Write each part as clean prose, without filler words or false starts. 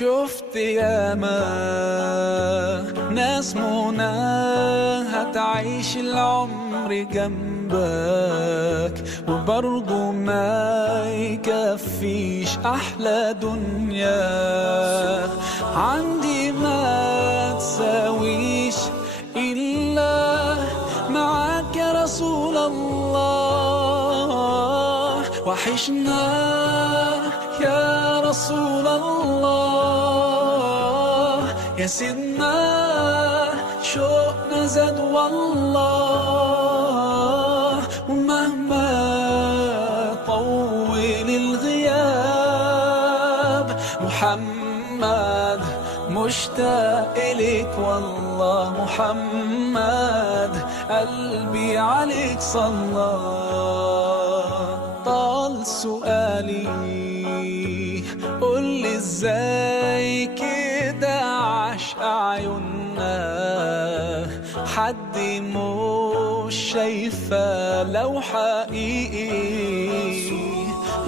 شفت ياما ناس مناها تعيش العمر جنبك وبرضه ما يكفيش أحلى دنيا عندي ما تساويش إلا معاك يا رسول الله. وحشنا يا رسول الله يا سيدنا شوقنا زاد والله. ومهما طول الغياب محمد مشتاق إليك والله. محمد قلبي عليك صلى. طال سؤالي قولي ازاي كده عشق عيوننا حد مش شايفة لو حقيقي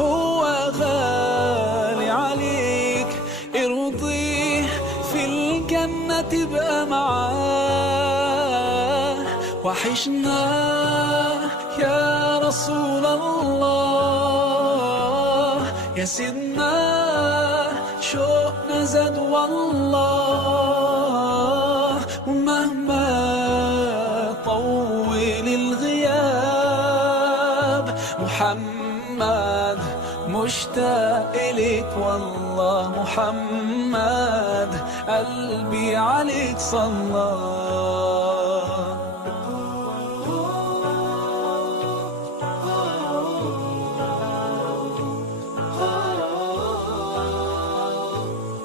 هو غالي عليك ارضيه في الجنة تبقى معاه. وحشنا يا رسول الله يا سيدنا شوقنا زاد والله. ومهما طول الغياب محمد مشتاق إليك والله. محمد قلبي عليك صلى.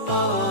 Oh